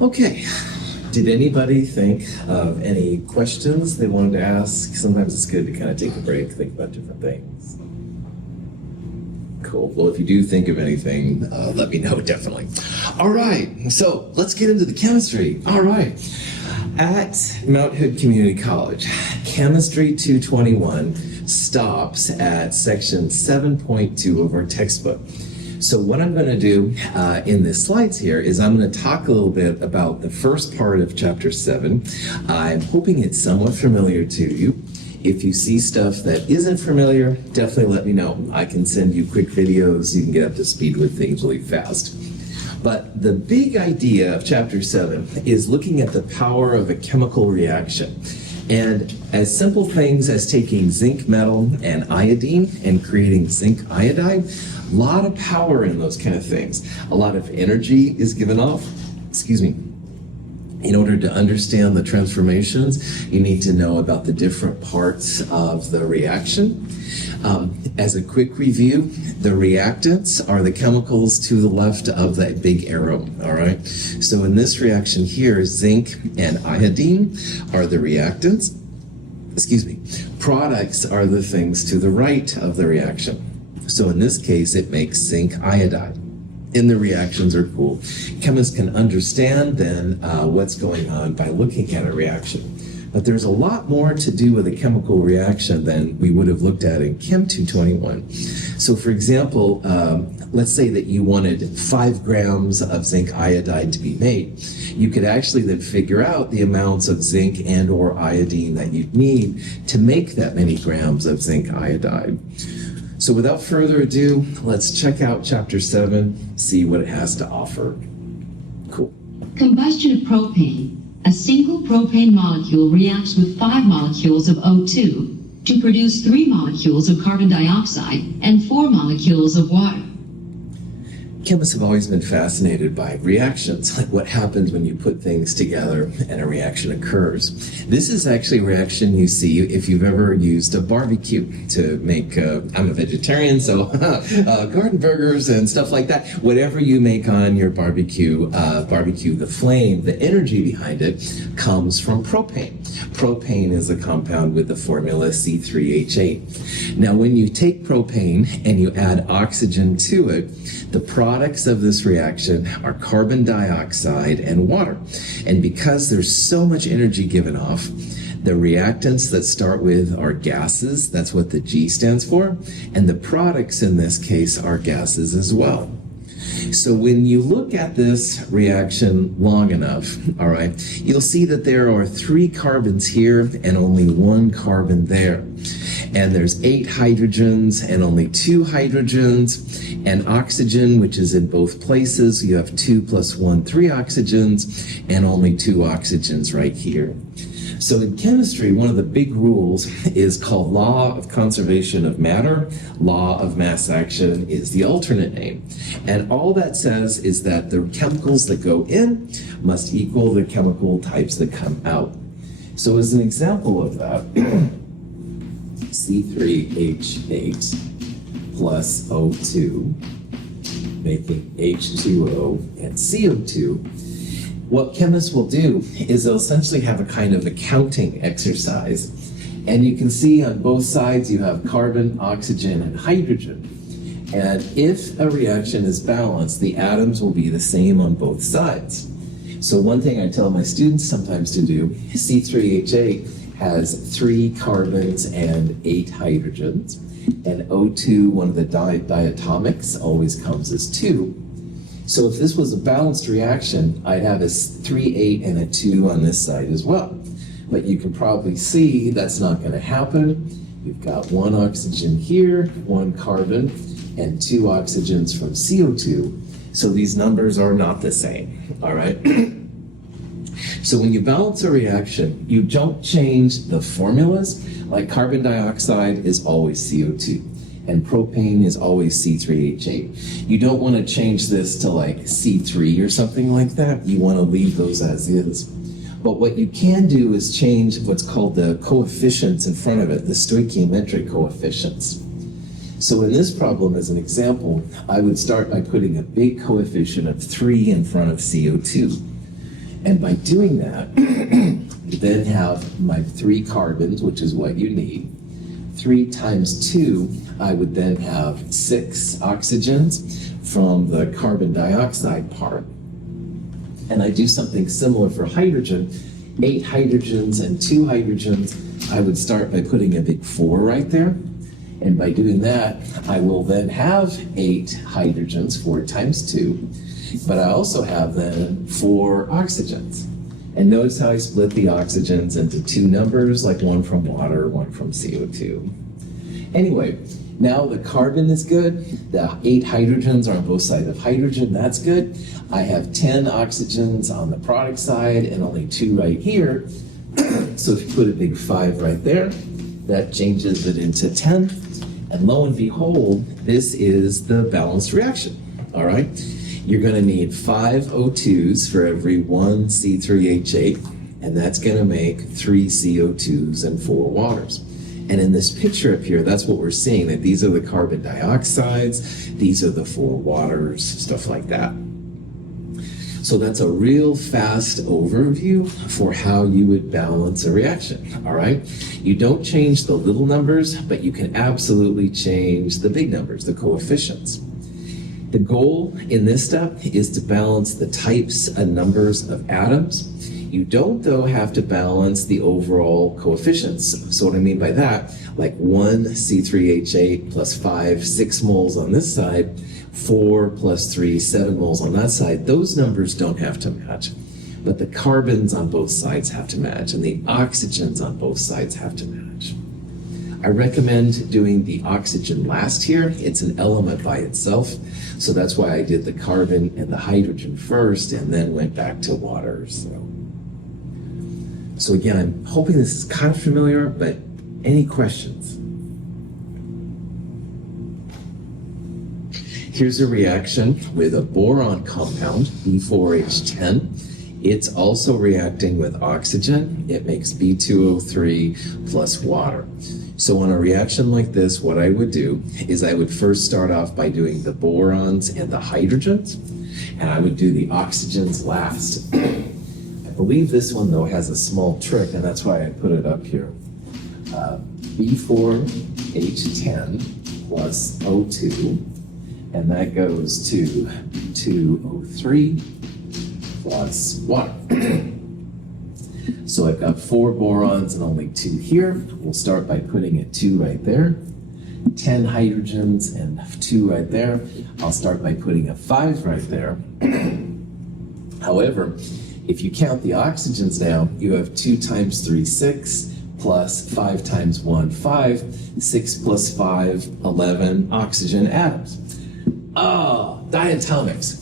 Okay, did anybody think of any questions they wanted to ask? Sometimes it's good to kind of take a break, think about different things. Cool. Well, if you do think of anything, let me know, definitely. All right, so let's get into the chemistry. All right. At Mount Hood Community College, Chemistry 221 stops at section 7.2 of our textbook. So what I'm going to do in the slides here is I'm going to talk a little bit about the first part of chapter 7. I'm hoping it's somewhat familiar to you. If you see stuff that isn't familiar, definitely let me know. I can send you quick videos. You can get up to speed with things really fast. But the big idea of chapter 7 is looking at the power of a chemical reaction. And as simple things as taking zinc metal and iodine and creating zinc iodide, a lot of power in those kind of things. A lot of energy is given off, In order to understand the transformations, you need to know about the different parts of the reaction. As a quick review, the reactants are the chemicals to the left of that big arrow, all right? So in this reaction here, zinc and iodine are the reactants. Products are the things to the right of the reaction. So in this case, it makes zinc iodide. And the reactions are cool. Chemists can understand then what's going on by looking at a reaction. But there's a lot more to do with a chemical reaction than we would have looked at in Chem 221. So for example, let's say that you wanted 5 grams of zinc iodide to be made. You could actually then figure out the amounts of zinc and or iodine that you'd need to make that many grams of zinc iodide. So without further ado, let's check out chapter 7, see what it has to offer. Cool. Combustion of propane. A single propane molecule reacts with 5 molecules of O2 to produce 3 molecules of carbon dioxide and 4 molecules of water. Chemists have always been fascinated by reactions, like what happens when you put things together and a reaction occurs. This is actually a reaction you see if you've ever used a barbecue to make, I'm a vegetarian, so garden burgers and stuff like that. Whatever you make on your barbecue, the flame, the energy behind it comes from propane. Propane is a compound with the formula C3H8. Now, when you take propane and you add oxygen to it, the products of this reaction are carbon dioxide and water. And because there's so much energy given off, the reactants that start with are gases, that's what the G stands for, and the products in this case are gases as well. So when you look at this reaction long enough, all right, you'll see that there are 3 carbons here and only 1 carbon there. And there's 8 hydrogens and only 2 hydrogens, and oxygen, which is in both places. You have 2 + 1, 3 oxygens, and only 2 oxygens right here. So in chemistry, one of the big rules is called law of conservation of matter. Law of mass action is the alternate name. And all that says is that the chemicals that go in must equal the chemical types that come out. So as an example of that, C3H8 plus O2, making H2O and CO2. What chemists will do is they'll essentially have a kind of a counting exercise. And you can see on both sides you have carbon, oxygen, and hydrogen. And if a reaction is balanced, the atoms will be the same on both sides. So one thing I tell my students sometimes to do, C3H8 has 3 carbons and 8 hydrogens. And O2, one of the diatomics, always comes as 2. So if this was a balanced reaction, I'd have a 3, 8, and a 2 on this side as well. But you can probably see that's not going to happen. You've got 1 oxygen here, 1 carbon, and 2 oxygens from CO2. So these numbers are not the same, all right? So when you balance a reaction, you don't change the formulas. Like carbon dioxide is always CO2. And propane is always C3H8. You don't want to change this to like C3 or something like that. You want to leave those as is. But what you can do is change what's called the coefficients in front of it, the stoichiometric coefficients. So in this problem, as an example, I would start by putting a big coefficient of 3 in front of CO2. And by doing that, you then have my 3 carbons, which is what you need. 3 times 2, I would then have 6 oxygens from the carbon dioxide part. And I do something similar for hydrogen, 8 hydrogens and 2 hydrogens. I would start by putting a big 4 right there. And by doing that, I will then have 8 hydrogens, 4 times 2. But I also have then 4 oxygens. And notice how I split the oxygens into 2 numbers, like one from water, one from CO2. Anyway, now the carbon is good. The 8 hydrogens are on both sides of hydrogen. That's good. I have 10 oxygens on the product side and only 2 right here. So if you put a big 5 right there, that changes it into 10. And lo and behold, this is the balanced reaction. All right? You're going to need 5 O2s for every 1 C3H8, and that's going to make 3 CO2s and 4 waters. And in this picture up here, that's what we're seeing, that these are the carbon dioxides, these are the 4 waters, stuff like that. So that's a real fast overview for how you would balance a reaction, all right? You don't change the little numbers, but you can absolutely change the big numbers, the coefficients. The goal in this step is to balance the types and numbers of atoms. You don't, though, have to balance the overall coefficients. So what I mean by that, like 1 C3H8 plus 5, 6 moles on this side, 4 plus 3, 7 moles on that side, those numbers don't have to match. But the carbons on both sides have to match, and the oxygens on both sides have to match. I recommend doing the oxygen last here. It's an element by itself, so that's why I did the carbon and the hydrogen first and then went back to water. So again, I'm hoping this is kind of familiar, but any questions? Here's a reaction with a boron compound, B4H10. It's also reacting with oxygen. It makes B2O3 plus water. So on a reaction like this, what I would do is I would first start off by doing the borons and the hydrogens, and I would do the oxygens last. I believe this one, though, has a small trick, and that's why I put it up here. B4H10 plus O2, and that goes to B2O3 plus water. So I've got 4 borons and only 2 here. We'll start by putting a 2 right there. 10 hydrogens and 2 right there. I'll start by putting a 5 right there. However, if you count the oxygens now, you have 2 times 3, 6, plus 5 times 1, 5, 6 plus 5, 11 oxygen atoms. Diatomics.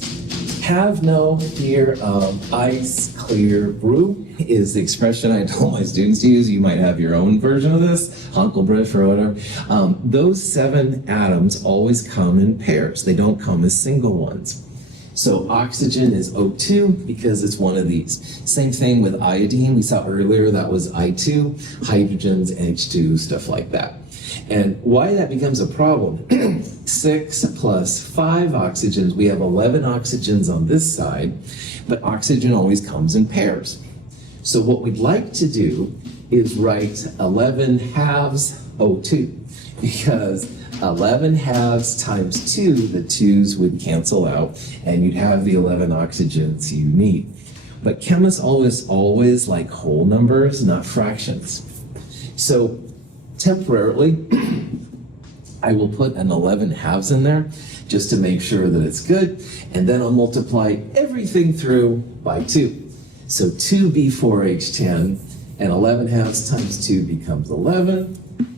Have no fear of ice clear brew is the expression I told my students to use. You might have your own version of this, Hunkelbrief or whatever. Those 7 atoms always come in pairs. They don't come as single ones. So oxygen is O2 because it's one of these. Same thing with iodine. We saw earlier that was I2, hydrogens, H2, stuff like that. And why that becomes a problem, 6 plus 5 oxygens, we have 11 oxygens on this side, but oxygen always comes in pairs. So what we'd like to do is write 11 halves O2, because 11 halves times 2, the 2's would cancel out, and you'd have the 11 oxygens you need. But chemists always like whole numbers, not fractions. So temporarily, I will put an 11 halves in there just to make sure that it's good, and then I'll multiply everything through by 2. So 2B4H10 and 11 halves times 2 becomes 11.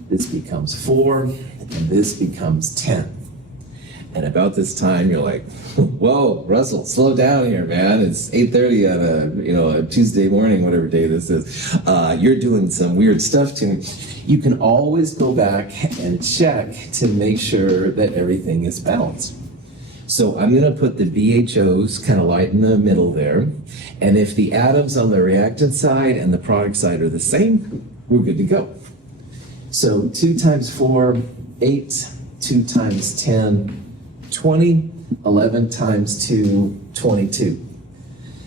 This becomes 4, and this becomes 10. And about this time, you're like, whoa, Russell, slow down here, man. It's 8:30 on a Tuesday morning, whatever day this is. You're doing some weird stuff to me. You can always go back and check to make sure that everything is balanced. So I'm going to put the BHOs kind of light in the middle there. And if the atoms on the reactant side and the product side are the same, we're good to go. So 2 times 4, 8, 2 times 10, 20, 11 times 2, 22.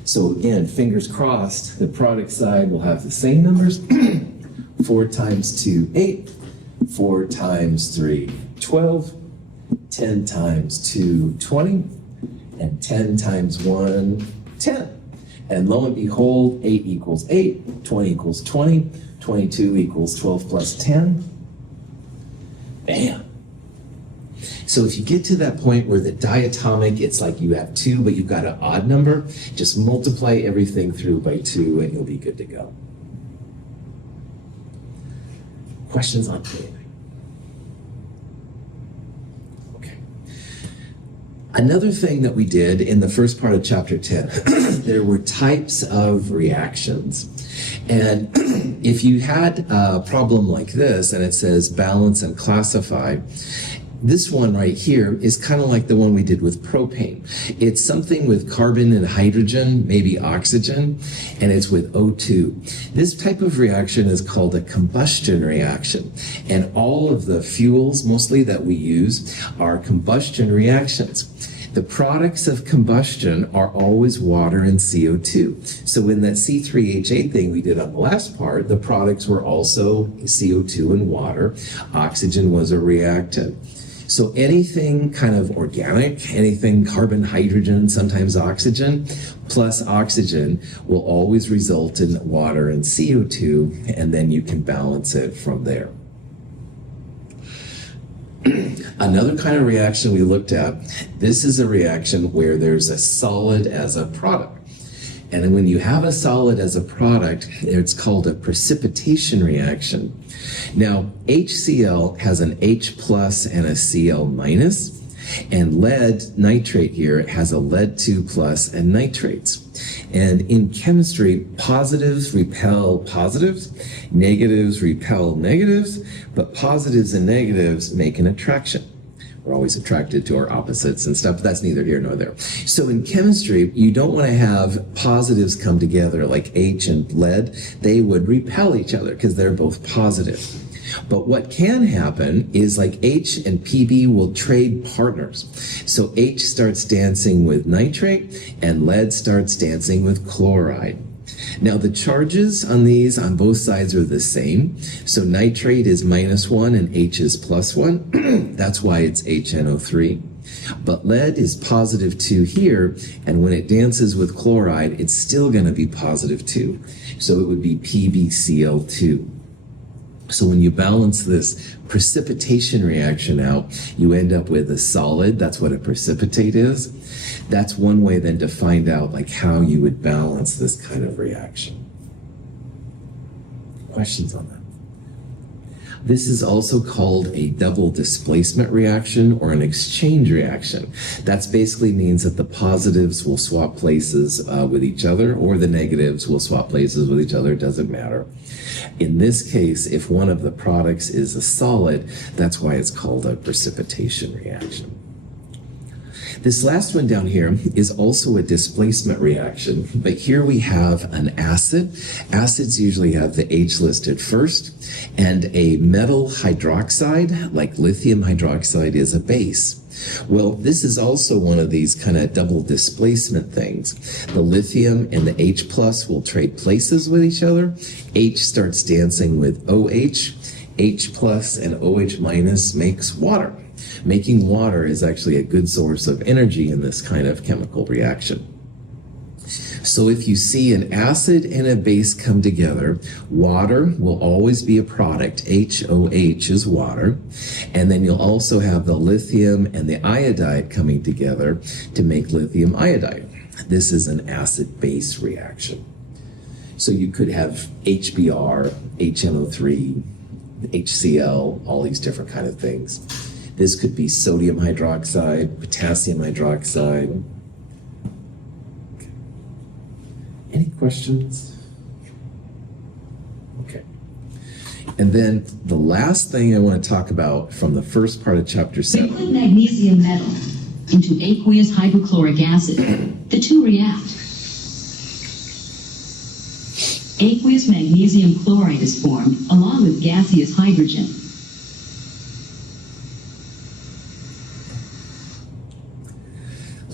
So again, fingers crossed, the product side will have the same numbers. 4 times 2, 8. 4 times 3, 12. 10 times 2, 20. And 10 times 1, 10. And lo and behold, 8 equals 8, 20 equals 20, 22 equals 12 plus 10. Bam. So if you get to that point where the diatomic, it's like you have 2, but you've got an odd number, just multiply everything through by 2 and you'll be good to go. Questions on anything? Okay. Another thing that we did in the first part of chapter 10, there were types of reactions. And if you had a problem like this, and it says balance and classify, this one right here is kind of like the one we did with propane. It's something with carbon and hydrogen, maybe oxygen, and it's with O2. This type of reaction is called a combustion reaction. And all of the fuels, mostly that we use, are combustion reactions. The products of combustion are always water and CO2. So in that C3H8 thing we did on the last part, the products were also CO2 and water. Oxygen was a reactant. So anything kind of organic, anything carbon, hydrogen, sometimes oxygen, plus oxygen will always result in water and CO2, and then you can balance it from there. Another kind of reaction we looked at, this is a reaction where there's a solid as a product. And when you have a solid as a product, it's called a precipitation reaction. Now, HCl has an H plus and a Cl minus, and lead nitrate here has a lead 2 plus and nitrates. And in chemistry, positives repel positives, negatives repel negatives, but positives and negatives make an attraction. We're always attracted to our opposites and stuff, but that's neither here nor there. So in chemistry, you don't want to have positives come together like H and lead. They would repel each other because they're both positive. But what can happen is like H and Pb will trade partners. So H starts dancing with nitrate and lead starts dancing with chloride. Now the charges on these on both sides are the same. So nitrate is -1 and H is +1. That's why it's HNO3. But lead is +2 here, and when it dances with chloride, it's still going to be +2. So it would be PbCl2. So when you balance this precipitation reaction out, you end up with a solid. That's what a precipitate is. That's one way then to find out like how you would balance this kind of reaction. Questions on that? This is also called a double displacement reaction or an exchange reaction. That basically means that the positives will swap places with each other, or the negatives will swap places with each other. It doesn't matter. In this case, if one of the products is a solid, that's why it's called a precipitation reaction. This last one down here is also a displacement reaction, but here we have an acid. Acids usually have the H listed first, and a metal hydroxide, like lithium hydroxide, is a base. Well, this is also one of these kind of double displacement things. The lithium and the H plus will trade places with each other. H starts dancing with OH. H plus and OH minus makes water. Making water is actually a good source of energy in this kind of chemical reaction. So if you see an acid and a base come together, water will always be a product. HOH is water. And then you'll also have the lithium and the iodide coming together to make lithium iodide. This is an acid-base reaction. So you could have HBr, HNO3, HCl, all these different kind of things. This could be sodium hydroxide, potassium hydroxide. Any questions? Okay. And then the last thing I want to talk about from the first part of chapter 7. We put magnesium metal into aqueous hydrochloric acid. The two react. Aqueous magnesium chloride is formed along with gaseous hydrogen.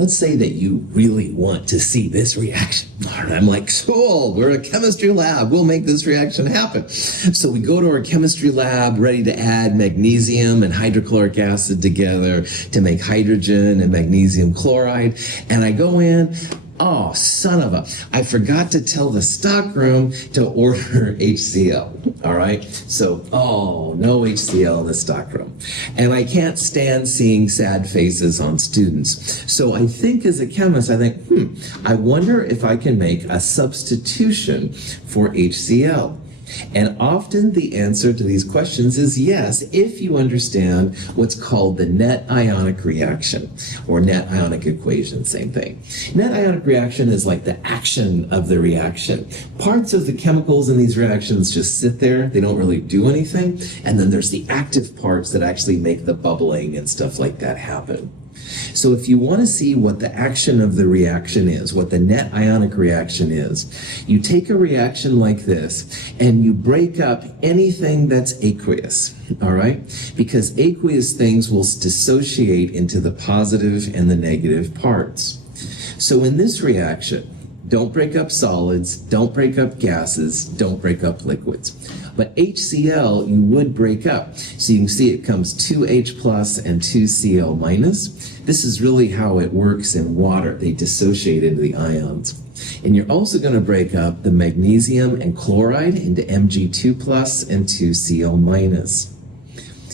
let's say that you really want to see this reaction. All right, I'm like, cool, we're a chemistry lab. We'll make this reaction happen. So we go to our chemistry lab ready to add magnesium and hydrochloric acid together to make hydrogen and magnesium chloride. And I go in, oh, son of a, I forgot to tell the stockroom to order HCl. All right. So, oh, no HCl in the stockroom. And I can't stand seeing sad faces on students. So I think as a chemist, I think, I wonder if I can make a substitution for HCl. And often the answer to these questions is yes, if you understand what's called the net ionic reaction or net ionic equation, same thing. Net ionic reaction is like the action of the reaction. Parts of the chemicals in these reactions just sit there, they don't really do anything, and then there's the active parts that actually make the bubbling and stuff like that happen. So if you want to see what the action of the reaction is, what the net ionic reaction is, you take a reaction like this and you break up anything that's aqueous, all right? Because aqueous things will dissociate into the positive and the negative parts. So in this reaction, don't break up solids, don't break up gases, don't break up liquids. But HCl you would break up. So you can see it comes 2H plus and 2Cl minus. This is really how it works in water. They dissociate into the ions. And you're also going to break up the magnesium and chloride into Mg2 plus and 2Cl minus.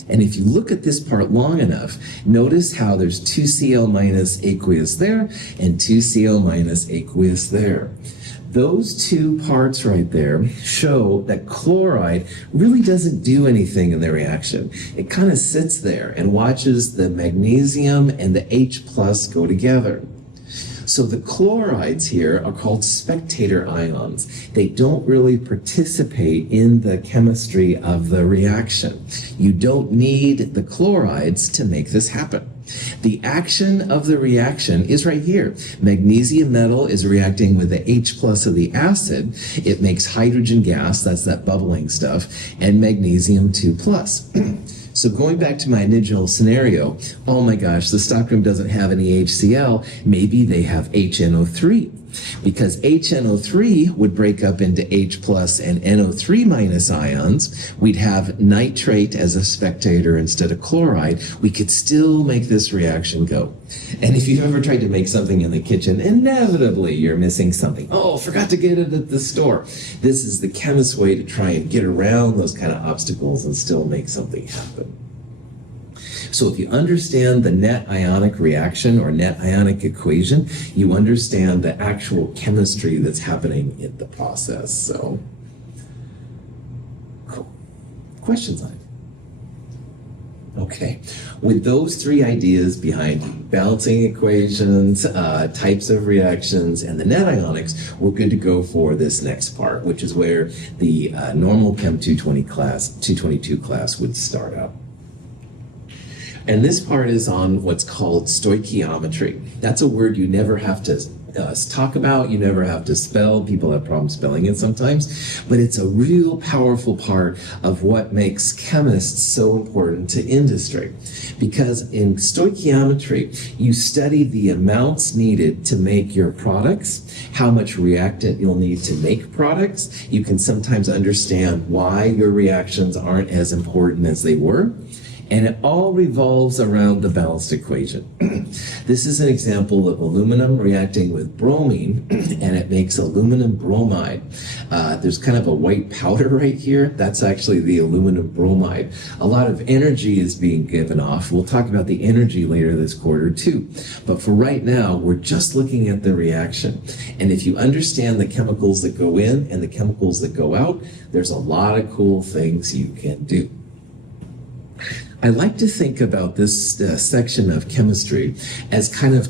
And if you look at this part long enough, notice how there's 2Cl minus aqueous there and 2Cl minus aqueous there. Those two parts right there show that chloride really doesn't do anything in the reaction. It kind of sits there and watches the magnesium and the H plus go together. So the chlorides here are called spectator ions. They don't really participate in the chemistry of the reaction. You don't need the chlorides to make this happen. The action of the reaction is right here. Magnesium metal is reacting with the H plus of the acid. It makes hydrogen gas, that's that bubbling stuff, and magnesium 2 plus. So going back to my initial scenario, oh my gosh, the stockroom doesn't have any HCl. Maybe they have HNO3. Because HNO3 would break up into H plus and NO3 minus ions. We'd have nitrate as a spectator instead of chloride. We could still make this reaction go. And if you've ever tried to make something in the kitchen, inevitably you're missing something. Oh, forgot to get it at the store. This is the chemist's way to try and get around those kind of obstacles and still make something happen. So if you understand the net ionic reaction or net ionic equation, you understand the actual chemistry that's happening in the process. So, cool. Questions on it? Okay. With those three ideas behind balancing equations, types of reactions, and the net ionics, we're good to go for this next part, which is where the normal Chem 222 class would start out. And this part is on what's called stoichiometry. That's a word you never have to talk about, you never have to spell. People have problems spelling it sometimes, but it's a real powerful part of what makes chemists so important to industry. Because in stoichiometry, you study the amounts needed to make your products, how much reactant you'll need to make products. You can sometimes understand why your reactions aren't as important as they were. And it all revolves around the balanced equation. This is an example of aluminum reacting with bromine, and it makes aluminum bromide. There's kind of a white powder right here. That's actually the aluminum bromide. A lot of energy is being given off. We'll talk about the energy later this quarter too. But for right now, we're just looking at the reaction. And if you understand the chemicals that go in and the chemicals that go out, there's a lot of cool things you can do. I like to think about this section of chemistry as kind of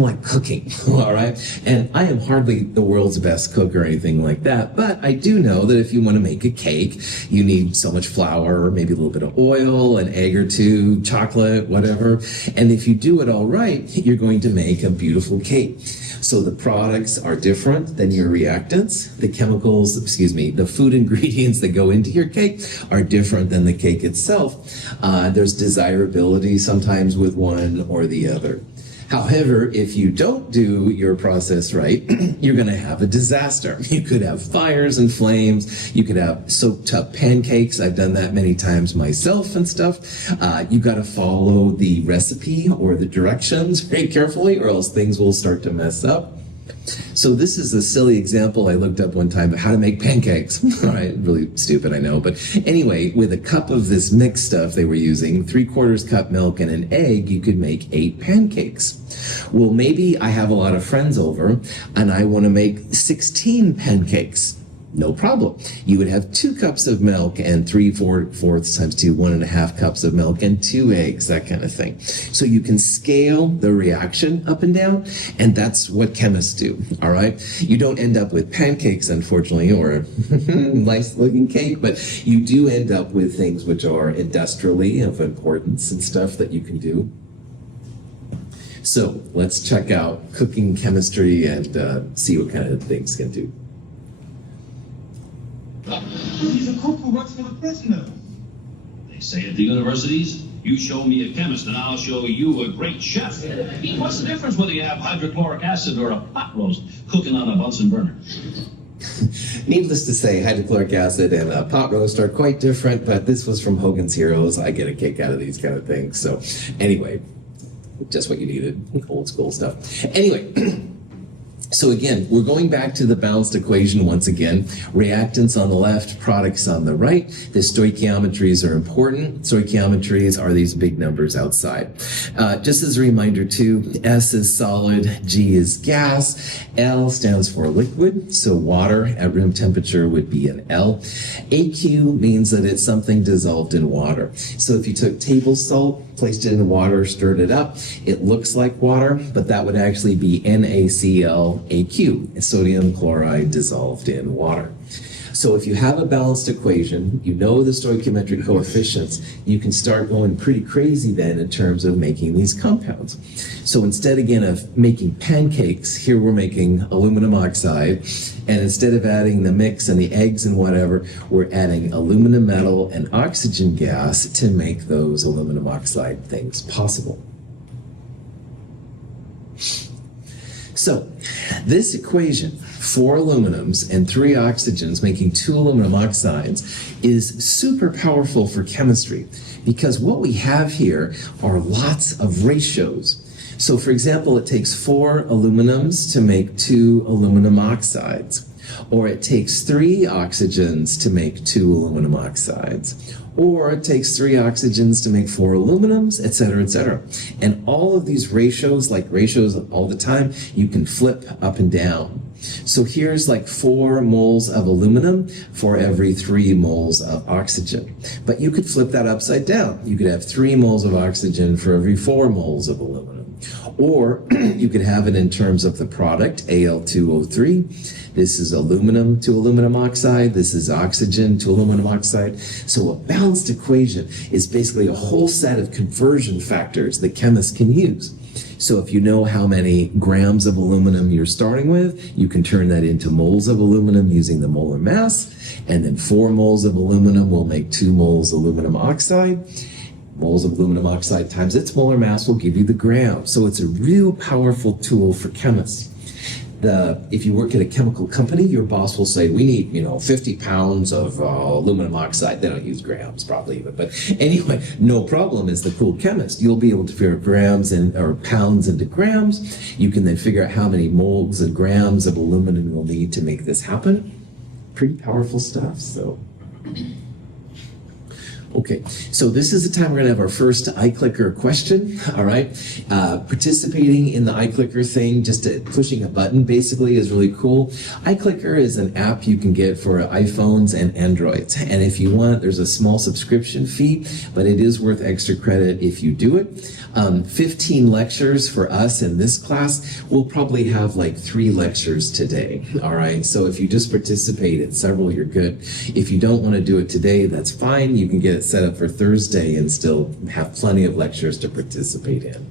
like cooking, all right? And I am hardly the world's best cook or anything like that, but I do know that if you want to make a cake, you need so much flour, maybe a little bit of oil, an egg or two, chocolate, whatever. And if you do it all right, you're going to make a beautiful cake. So the products are different than your reactants. The chemicals, the food ingredients that go into your cake are different than the cake itself. There's desirability sometimes with one or the other. However, if you don't do your process right, you're going to have a disaster. You could have fires and flames. You could have soaked up pancakes. I've done that many times myself and stuff. You got to follow the recipe or the directions very carefully, or else things will start to mess up. So this is a silly example I looked up one time of how to make pancakes. All right, really stupid, I know. But anyway, with a cup of this mixed stuff they were using, 3/4 cup milk and an egg, you could make 8 pancakes. Well, maybe I have a lot of friends over and I want to make 16 pancakes. No problem. You would have 2 cups of milk and 3/4 times 2, 1.5 cups of milk and 2 eggs, that kind of thing. So you can scale the reaction up and down, and that's what chemists do, all right? You don't end up with pancakes, unfortunately, or a nice-looking cake, but you do end up with things which are industrially of importance and stuff that you can do. So let's check out cooking chemistry and see what kind of things can do. He's a cook who works for the prisoner. They say at the universities, you show me a chemist and I'll show you a great chef. What's the difference whether you have hydrochloric acid or a pot roast cooking on a Bunsen burner? Needless to say, hydrochloric acid and pot roast are quite different, but this was from Hogan's Heroes. I get a kick out of these kind of things. So anyway, just what you needed, old school stuff. Anyway. So again, we're going back to the balanced equation once again. Reactants on the left, products on the right. The stoichiometries are important. Stoichiometries are these big numbers outside. Just as a reminder too, S is solid, G is gas, L stands for liquid, so water at room temperature would be an L. AQ means that it's something dissolved in water. So if you took table salt, placed it in water, stirred it up, it looks like water, but that would actually be NaClAQ, sodium chloride dissolved in water. So if you have a balanced equation, you know the stoichiometric coefficients, you can start going pretty crazy then in terms of making these compounds. So instead again of making pancakes, here we're making aluminum oxide, and instead of adding the mix and the eggs and whatever, we're adding aluminum metal and oxygen gas to make those aluminum oxide things possible. So this equation, 4 aluminums and 3 oxygens making 2 aluminum oxides, is super powerful for chemistry because what we have here are lots of ratios. So for example, it takes 4 aluminums to make 2 aluminum oxides, or it takes 3 oxygens to make 2 aluminum oxides, or it takes 3 oxygens to make 4 aluminums, etc., etc. And all of these ratios, like ratios all the time, you can flip up and down. So here's like 4 moles of aluminum for every 3 moles of oxygen. But you could flip that upside down. You could have 3 moles of oxygen for every 4 moles of aluminum. Or you could have it in terms of the product, Al2O3. This is aluminum to aluminum oxide. This is oxygen to aluminum oxide. So a balanced equation is basically a whole set of conversion factors that chemists can use. So if you know how many grams of aluminum you're starting with, you can turn that into moles of aluminum using the molar mass. And then 4 moles of aluminum will make 2 moles aluminum oxide. Moles of aluminum oxide times its molar mass will give you the gram. So it's a real powerful tool for chemists. If you work at a chemical company, your boss will say, we need, 50 pounds of aluminum oxide. They don't use grams probably even, but anyway, no problem. As the cool chemist, you'll be able to figure grams or pounds into grams. You can then figure out how many moles and grams of aluminum you'll need to make this happen. Pretty powerful stuff, so. Okay, so this is the time we're going to have our first iClicker question, all right? Participating in the iClicker thing, just pushing a button basically is really cool. iClicker is an app you can get for iPhones and Androids. And if you want, there's a small subscription fee, but it is worth extra credit if you do it. 15 lectures for us in this class. We'll probably have like 3 lectures today, all right? So if you just participate in several, you're good. If you don't want to do it today, that's fine. You can get it set up for Thursday and still have plenty of lectures to participate in.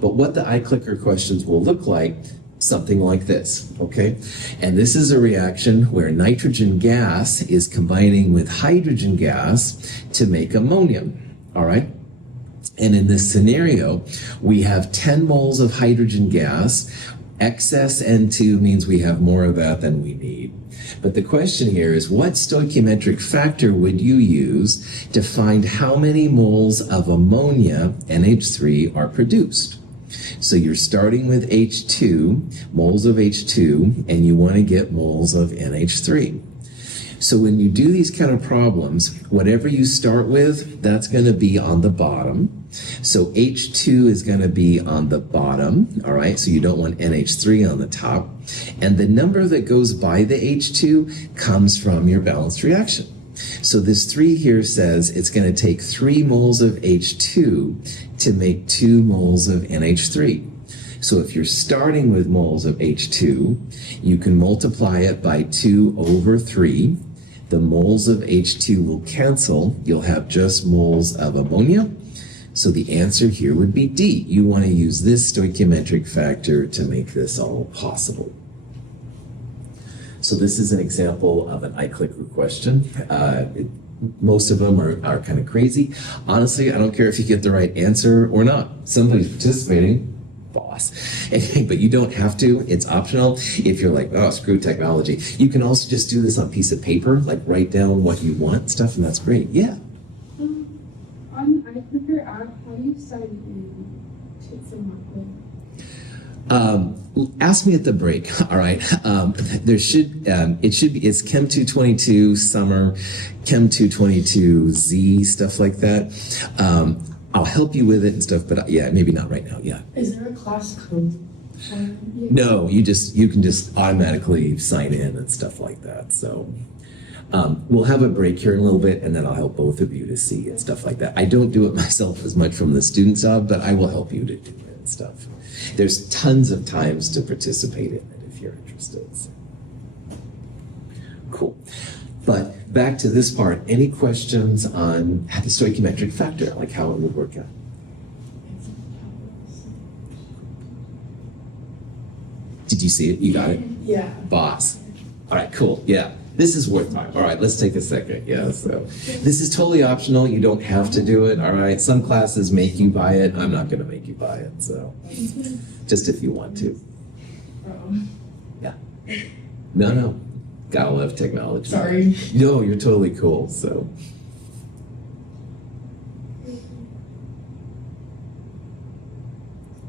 But what the iClicker questions will look like, something like this, okay? And this is a reaction where nitrogen gas is combining with hydrogen gas to make ammonium, all right? And in this scenario, we have 10 moles of hydrogen gas. Excess N2 means we have more of that than we need. But the question here is, what stoichiometric factor would you use to find how many moles of ammonia, NH3, are produced? So you're starting with H2, moles of H2, and you want to get moles of NH3. So when you do these kind of problems, whatever you start with, that's going to be on the bottom. So H2 is going to be on the bottom, all right? So you don't want NH3 on the top. And the number that goes by the H2 comes from your balanced reaction. So this 3 here says it's going to take 3 moles of H2 to make 2 moles of NH3. So if you're starting with moles of H2, you can multiply it by 2 over 3. The moles of H2 will cancel. You'll have just moles of ammonia. So the answer here would be D. You want to use this stoichiometric factor to make this all possible. So this is an example of an iClicker question. Most of them are kind of crazy. Honestly, I don't care if you get the right answer or not. Somebody's participating. Boss. But you don't have to. It's optional. If you're like, oh, screw technology, you can also just do this on a piece of paper, like write down what you want stuff, and that's great. Yeah. On iClicker app, how do you sign in to someone? Ask me at the break. All right. It's Chem 222 summer, Chem 222 Z, stuff like that. I'll help you with it and stuff, but yeah, maybe not right now. Yeah. Is there a class code? No, you can just automatically sign in and stuff like that. So we'll have a break here in a little bit, and then I'll help both of you to see and stuff like that. I don't do it myself as much from the student side, but I will help you to do it and stuff. There's tons of times to participate in it if you're interested. So. Cool. But back to this part, any questions on the stoichiometric factor, like how it would work out? Did you see it? You got it? Yeah. Boss. All right, cool. Yeah. This is worth time. All right, let's take a second. Yeah, so this is totally optional. You don't have to do it. All right. Some classes make you buy it. I'm not going to make you buy it. So just if you want to. Yeah. No. Gotta love technology. Sorry. No, you're totally cool. So.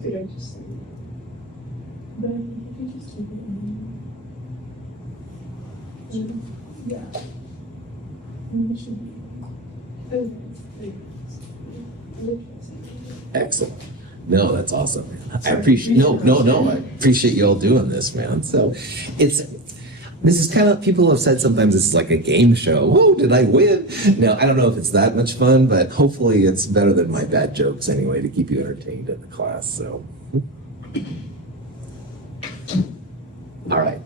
Did I just say that? But I mean, if you just keep it in. Yeah. And it should be. Okay. Excellent. No, that's awesome. I appreciate. No. I appreciate you all doing this, man. So, this is kind of, people have said sometimes this is like a game show. Whoa, did I win? No, I don't know if it's that much fun, but hopefully it's better than my bad jokes anyway to keep you entertained in the class. So, all right.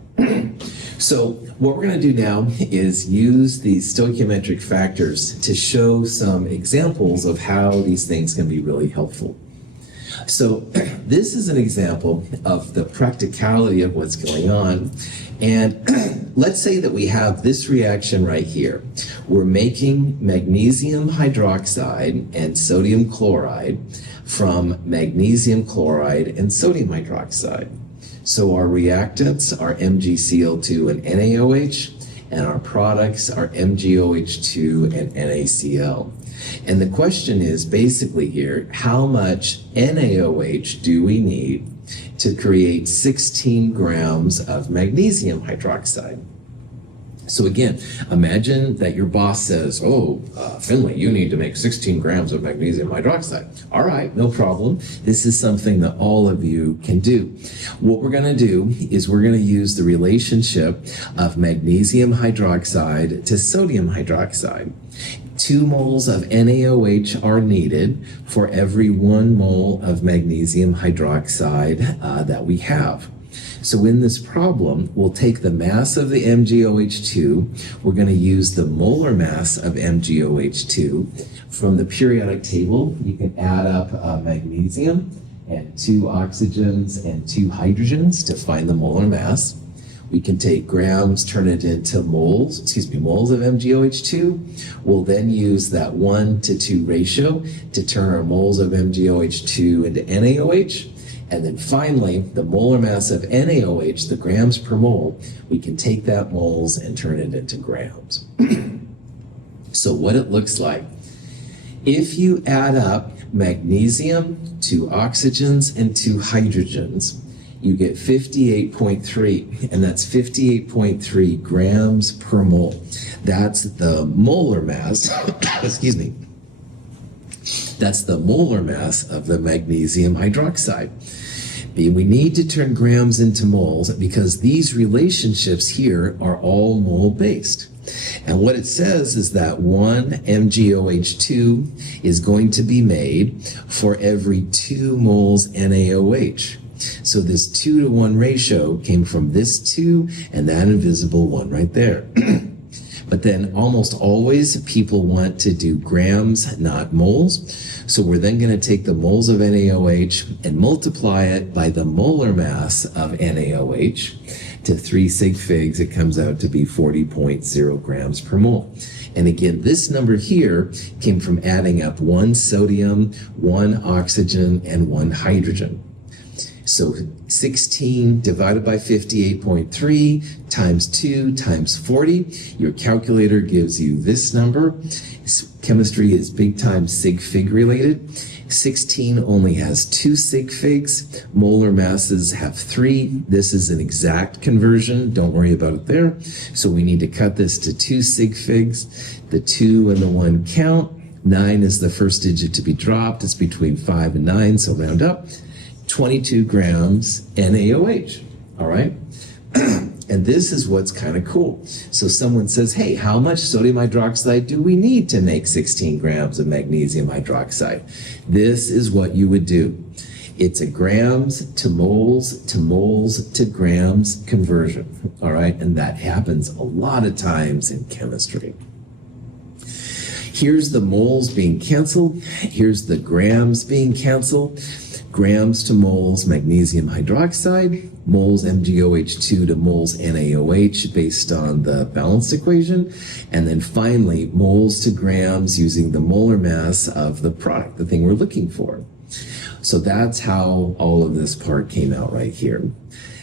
So what we're going to do now is use these stoichiometric factors to show some examples of how these things can be really helpful. So this is an example of the practicality of what's going on. And let's say that we have this reaction right here. We're making magnesium hydroxide and sodium chloride from magnesium chloride and sodium hydroxide. So our reactants are MgCl2 and NaOH, and our products are MgOH2 and NaCl. And the question is basically here, how much NaOH do we need to create 16 grams of magnesium hydroxide? So again, imagine that your boss says, Finley, you need to make 16 grams of magnesium hydroxide. All right, no problem. This is something that all of you can do. What we're going to do is we're going to use the relationship of magnesium hydroxide to sodium hydroxide. 2 moles of NaOH are needed for every 1 mole of magnesium hydroxide that we have. So in this problem, we'll take the mass of the MgOH2. We're going to use the molar mass of MgOH2. From the periodic table, you can add up magnesium and 2 oxygens and 2 hydrogens to find the molar mass. We can take grams, turn it into moles of MgOH2. We'll then use that 1:2 ratio to turn our moles of MgOH2 into NaOH. And then finally, the molar mass of NaOH, the grams per mole, we can take that moles and turn it into grams. So what it looks like, if you add up magnesium, 2 oxygens, and 2 hydrogens, you get 58.3, and that's 58.3 grams per mole. That's the molar mass, excuse me, that's the molar mass of the magnesium hydroxide. We need to turn grams into moles because these relationships here are all mole-based. And what it says is that 1 MgOH2 is going to be made for every 2 moles NaOH. So this 2-to-1 ratio came from this 2 and that invisible 1 right there. But then almost always people want to do grams, not moles. So we're then going to take the moles of NaOH and multiply it by the molar mass of NaOH to 3 sig figs. It comes out to be 40.0 grams per mole. And again, this number here came from adding up 1 sodium, 1 oxygen, and 1 hydrogen. So 16 divided by 58.3 times 2 times 40. Your calculator gives you this number. Chemistry is big time sig fig related. 16 only has 2 sig figs. Molar masses have 3. This is an exact conversion. Don't worry about it there. So we need to cut this to 2 sig figs. The 2 and the 1 count. 9 is the first digit to be dropped. It's between 5 and 9, so round up. 22 grams NaOH, all right? And this is what's kind of cool. So someone says, hey, how much sodium hydroxide do we need to make 16 grams of magnesium hydroxide? This is what you would do. It's a grams to moles to moles to grams conversion, all right? And that happens a lot of times in chemistry. Here's the moles being canceled. Here's the grams being canceled. Grams to moles magnesium hydroxide, moles MgOH2 to moles NaOH based on the balanced equation, and then finally moles to grams using the molar mass of the product, the thing we're looking for. So that's how all of this part came out right here.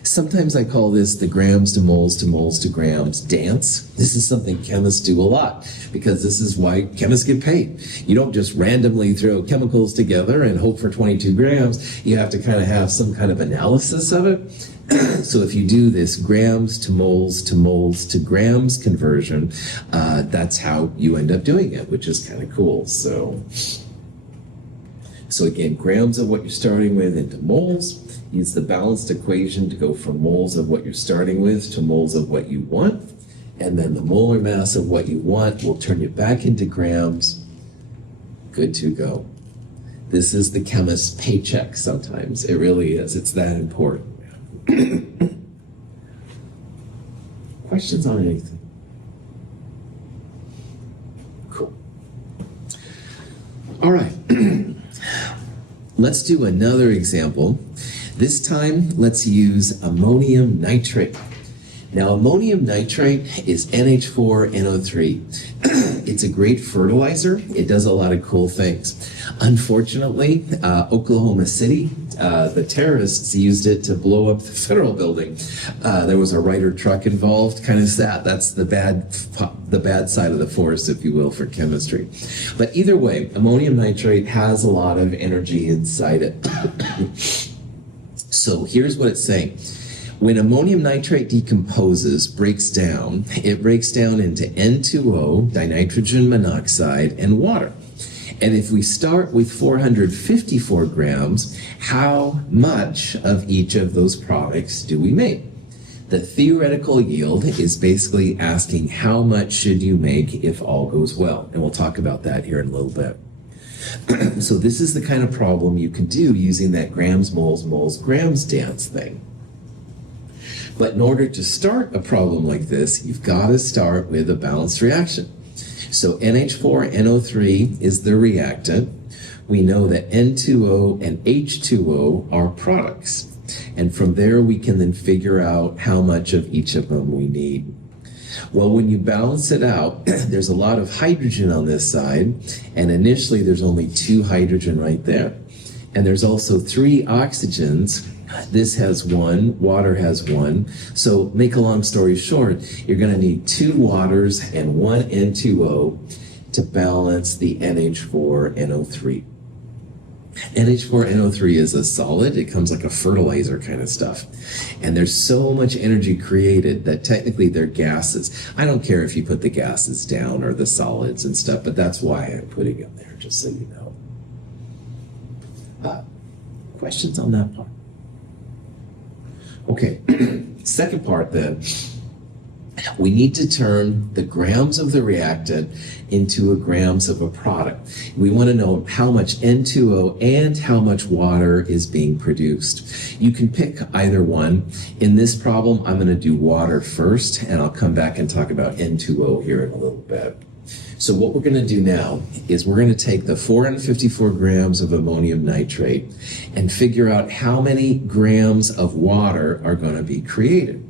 Sometimes I call this the grams to moles to moles to grams dance. This is something chemists do a lot because this is why chemists get paid. You don't just randomly throw chemicals together and hope for 22 grams. You have to kind of have some kind of analysis of it. So if you do this grams to moles to moles to grams conversion, that's how you end up doing it, which is kind of cool. So again, grams of what you're starting with into moles. Use the balanced equation to go from moles of what you're starting with to moles of what you want. And then the molar mass of what you want will turn you back into grams. Good to go. This is the chemist's paycheck sometimes. It really is. It's that important. Questions on anything? Cool. All right. Let's do another example. This time, let's use ammonium nitrate. Now, ammonium nitrate is NH4NO3. It's a great fertilizer. It does a lot of cool things. Unfortunately, Oklahoma City, the terrorists used it to blow up the federal building. There was a Ryder truck involved. Kind of sad. That's the bad side of the force, if you will, for chemistry. But either way, ammonium nitrate has a lot of energy inside it. So here's what it's saying. When ammonium nitrate decomposes, it breaks down into N2O, dinitrogen monoxide, and water. And if we start with 454 grams, how much of each of those products do we make? The theoretical yield is basically asking how much should you make if all goes well. And we'll talk about that here in a little bit. So this is the kind of problem you can do using that grams, moles, moles, grams dance thing. But in order to start a problem like this, you've got to start with a balanced reaction. So NH4NO3 is the reactant. We know that N2O and H2O are products. And from there, we can then figure out how much of each of them we need. Well, when you balance it out, there's a lot of hydrogen on this side, and initially there's only 2 hydrogen right there. And there's also 3 oxygens. This has 1, water has 1. So make a long story short, you're going to need 2 waters and 1 N2O to balance the NH4NO3. NH4NO3 is a solid. It comes like a fertilizer kind of stuff. And there's so much energy created that technically they're gases. I don't care if you put the gases down or the solids and stuff, but that's why I'm putting them there, just so you know. Questions on that part? Okay, second part then. We need to turn the grams of the reactant into grams of a product. We want to know how much N2O and how much water is being produced. You can pick either one. In this problem, I'm going to do water first, and I'll come back and talk about N2O here in a little bit. So what we're going to do now is we're going to take the 454 grams of ammonium nitrate and figure out how many grams of water are going to be created.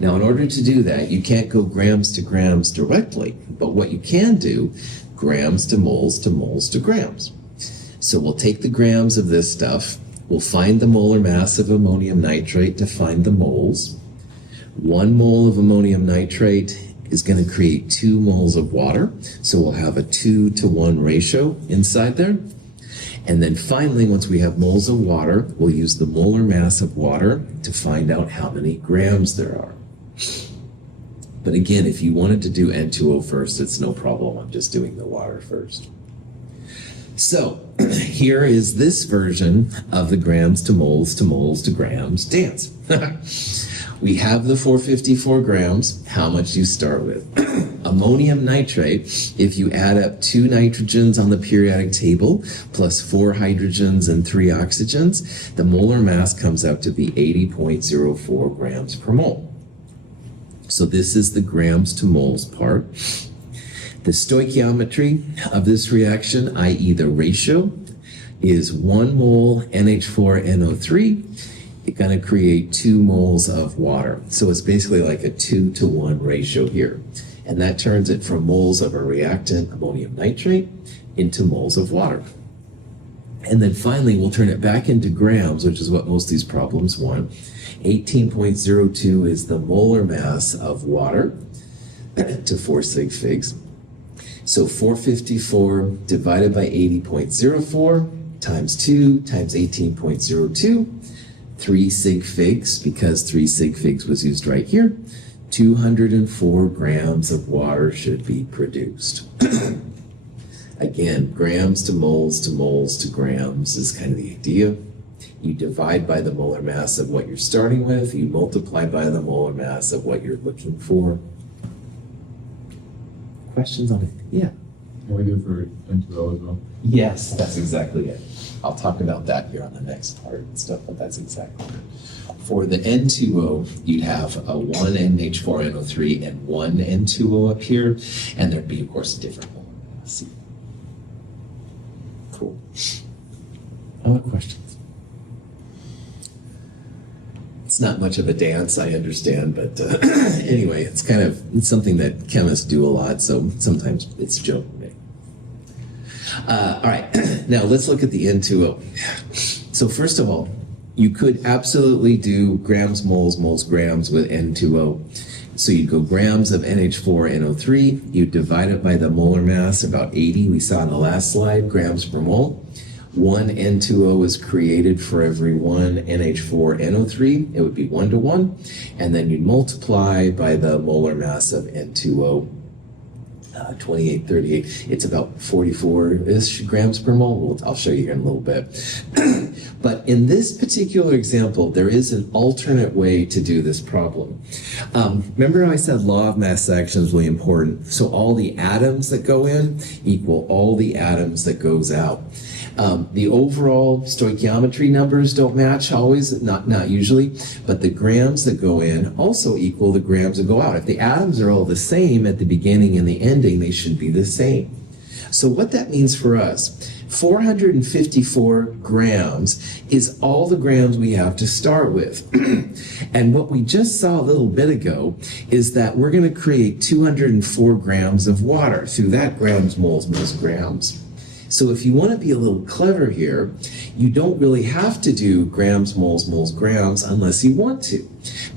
Now, in order to do that, you can't go grams to grams directly, but what you can do, grams to moles to moles to grams. So we'll take the grams of this stuff, we'll find the molar mass of ammonium nitrate to find the moles. 1 mole of ammonium nitrate is going to create 2 moles of water, so we'll have a 2-to-1 ratio inside there. And then finally, once we have moles of water, we'll use the molar mass of water to find out how many grams there are. But again, if you wanted to do N2O first, it's no problem. I'm just doing the water first. So here is this version of the grams to moles to moles to grams dance. We have the 454 grams. How much do you start with? Ammonium nitrate, if you add up 2 nitrogens on the periodic table plus 4 hydrogens and 3 oxygens, the molar mass comes out to be 80.04 grams per mole. So this is the grams to moles part. The stoichiometry of this reaction, i.e. the ratio, is 1 mole NH4NO3. It's going to create 2 moles of water. So it's basically like a 2-to-1 ratio here. And that turns it from moles of a reactant, ammonium nitrate, into moles of water. And then finally, we'll turn it back into grams, which is what most of these problems want. 18.02 is the molar mass of water to 4 sig figs. So 454 divided by 80.04 times 2 times 18.02. 3 sig figs, because 3 sig figs was used right here, 204 grams of water should be produced. Again, grams to moles to moles to grams is kind of the idea. You divide by the molar mass of what you're starting with, you multiply by the molar mass of what you're looking for. Questions on it? Yeah. Can we do it for N2O as well? Yes, that's exactly it. I'll talk about that here on the next part and stuff, but that's exactly it. For the N2O, you'd have a 1 NH4NO3 and 1 N2O up here, and there'd be, of course, a different molar mass. Cool. Other questions? It's not much of a dance, I understand, but anyway, it's something that chemists do a lot, so sometimes it's a joke. All right, now let's look at the N2O. So first of all, you could absolutely do grams, moles, moles, grams with N2O. So you'd go grams of NH4NO3, you divide it by the molar mass, about 80, we saw in the last slide, grams per mole. 1 N2O is created for every 1 NH4NO3, it would be 1-to-1, and then you'd multiply by the molar mass of N2O. 2838, it's about 44-ish grams per mole. I'll show you here in a little bit. But in this particular example, there is an alternate way to do this problem. Remember how I said law of mass action is really important? So all the atoms that go in equal all the atoms that goes out. The overall stoichiometry numbers don't match always, not usually, but the grams that go in also equal the grams that go out. If the atoms are all the same at the beginning and the ending, they should be the same. So what that means for us, 454 grams is all the grams we have to start with. And what we just saw a little bit ago is that we're going to create 204 grams of water through that grams, moles, grams. So if you want to be a little clever here, you don't really have to do grams, moles, grams unless you want to.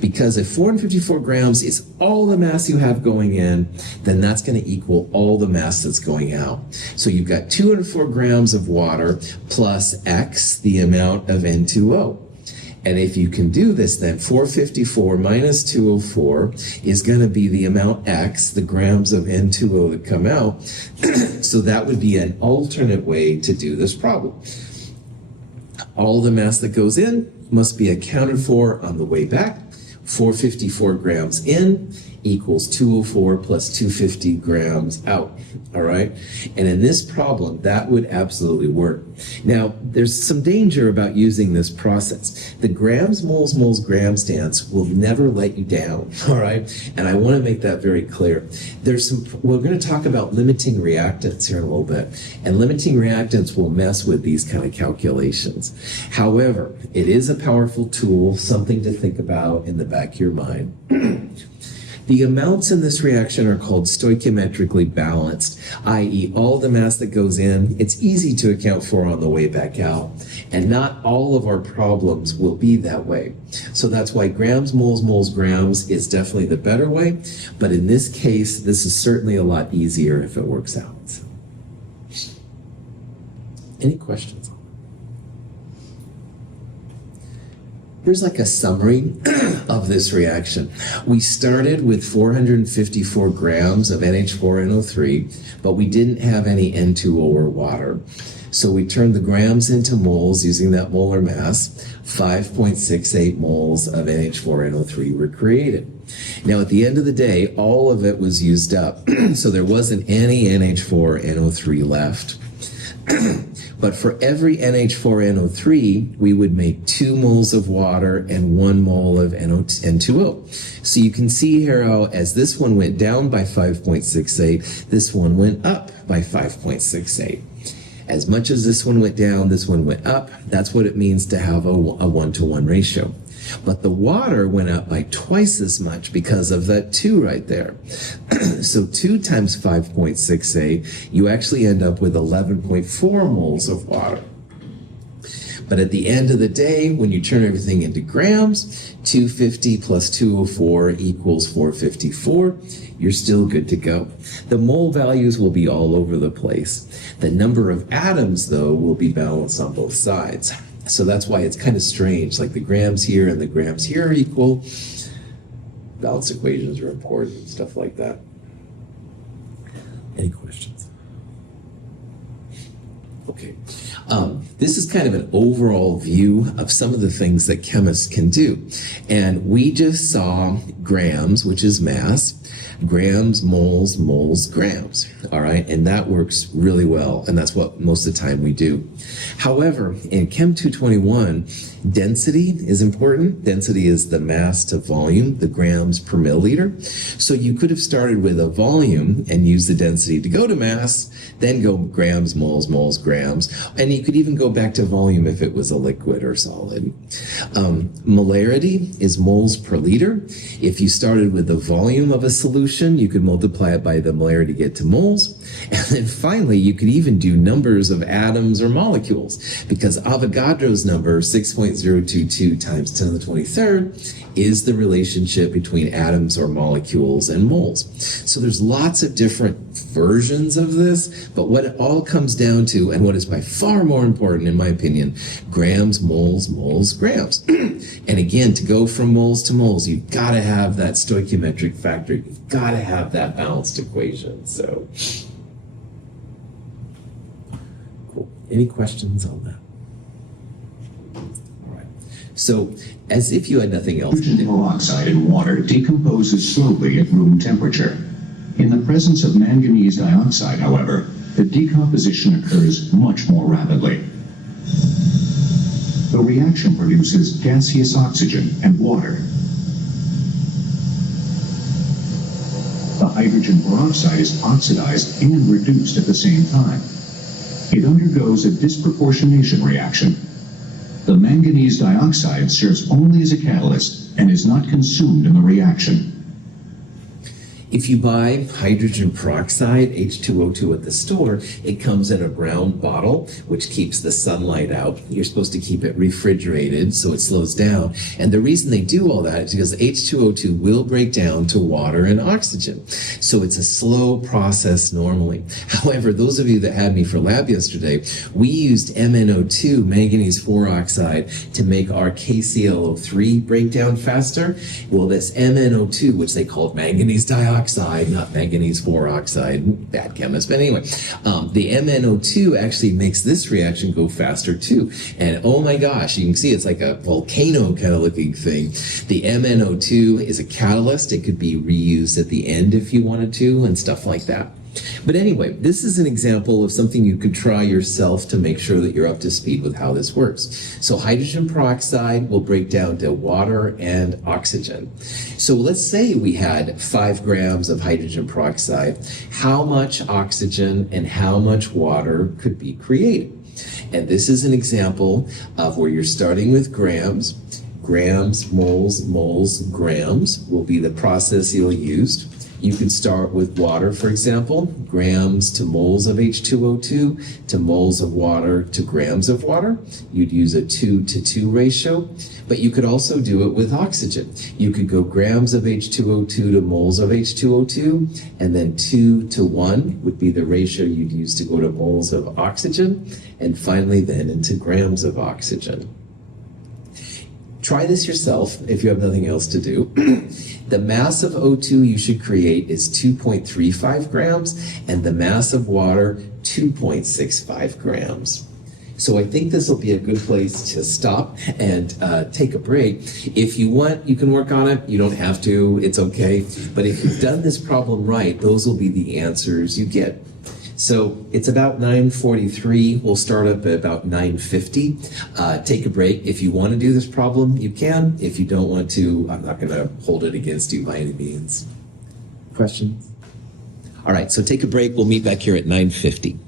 Because if 454 grams is all the mass you have going in, then that's going to equal all the mass that's going out. So you've got 204 grams of water plus X, the amount of N2O. And if you can do this, then 454 minus 204 is going to be the amount X, the grams of N2O that come out. So that would be an alternate way to do this problem. All the mass that goes in must be accounted for on the way back. 454 grams in equals 204 plus 250 grams out, all right? And in this problem, that would absolutely work. Now, there's some danger about using this process. The grams, moles, grams dance will never let you down, all right? And I want to make that very clear. We're going to talk about limiting reactants here in a little bit, and limiting reactants will mess with these kind of calculations. However, it is a powerful tool, something to think about in the back of your mind. The amounts in this reaction are called stoichiometrically balanced, i.e. all the mass that goes in, it's easy to account for on the way back out. And not all of our problems will be that way. So that's why grams, moles, grams is definitely the better way. But in this case, this is certainly a lot easier if it works out. So. Any questions? Here's like a summary of this reaction. We started with 454 grams of NH4NO3, but we didn't have any N2O or water. So we turned the grams into moles using that molar mass. 5.68 moles of NH4NO3 were created. Now, at the end of the day, all of it was used up. So there wasn't any NH4NO3 left. But for every NH4NO3, we would make 2 moles of water and 1 mole of N2O. So you can see here how as this one went down by 5.68, this one went up by 5.68. As much as this one went down, this one went up. That's what it means to have a 1-to-1 ratio. But the water went up by twice as much because of that 2 right there. So 2 times 5.68, you actually end up with 11.4 moles of water. But at the end of the day, when you turn everything into grams, 250 plus 204 equals 454. You're still good to go. The mole values will be all over the place. The number of atoms, though, will be balanced on both sides. So that's why it's kind of strange, like the grams here and the grams here are equal. Balance equations are important, stuff like that. Any questions? Okay. This is kind of an overall view of some of the things that chemists can do. And we just saw grams, which is mass, grams, moles, grams, all right? And that works really well, and that's what most of the time we do. However, in Chem 221, density is important. Density is the mass to volume, the grams per milliliter. So you could have started with a volume and used the density to go to mass, then go grams, moles, grams, and you could even go back to volume if it was a liquid or solid. Molarity is moles per liter. If you started with the volume of a solution, you could multiply it by the molarity to get to moles. And then finally, you could even do numbers of atoms or molecules, because Avogadro's number, 6.022 times 10 to the 23rd, is the relationship between atoms or molecules and moles. So there's lots of different versions of this, but what it all comes down to, and what is by far more important in my opinion, grams, moles, grams. And again, to go from moles to moles, you've got to have that stoichiometric factor. You've got to have that balanced equation. So, cool. Any questions on that? All right. So, as if you had nothing else. Hydrogen peroxide in water decomposes slowly at room temperature. In the presence of manganese dioxide, however, the decomposition occurs much more rapidly. The reaction produces gaseous oxygen and water. The hydrogen peroxide is oxidized and reduced at the same time. It undergoes a disproportionation reaction. The manganese dioxide serves only as a catalyst and is not consumed in the reaction. If you buy hydrogen peroxide, H2O2 at the store, it comes in a brown bottle, which keeps the sunlight out. You're supposed to keep it refrigerated so it slows down. And the reason they do all that is because H2O2 will break down to water and oxygen. So it's a slow process normally. However, those of you that had me for lab yesterday, we used MnO2, manganese 4 oxide, to make our KClO3 break down faster. Well, this MnO2, which they called manganese dioxide, not manganese 4 oxide, bad chemist, but anyway, the MnO2 actually makes this reaction go faster too. And oh my gosh, you can see it's like a volcano kind of looking thing. The MnO2 is a catalyst. It could be reused at the end if you wanted to and stuff like that. But anyway, this is an example of something you could try yourself to make sure that you're up to speed with how this works. So hydrogen peroxide will break down to water and oxygen. So let's say we had 5 grams of hydrogen peroxide. How much oxygen and how much water could be created? And this is an example of where you're starting with grams. Grams, moles, grams will be the process you'll use. You could start with water, for example, grams to moles of H2O2 to moles of water to grams of water. You'd use a 2-to-2 ratio, but you could also do it with oxygen. You could go grams of H2O2 to moles of H2O2, and then 2-to-1 would be the ratio you'd use to go to moles of oxygen, and finally then into grams of oxygen. Try this yourself if you have nothing else to do. The mass of O2 you should create is 2.35 grams, and the mass of water, 2.65 grams. So I think this will be a good place to stop and take a break. If you want, you can work on it. You don't have to. It's okay. But if you've done this problem right, those will be the answers you get. So it's about 9:43. We'll start up at about 9:50. Take a break. If you want to do this problem, you can. If you don't want to, I'm not going to hold it against you by any means. Questions? All right, so take a break. We'll meet back here at 9:50.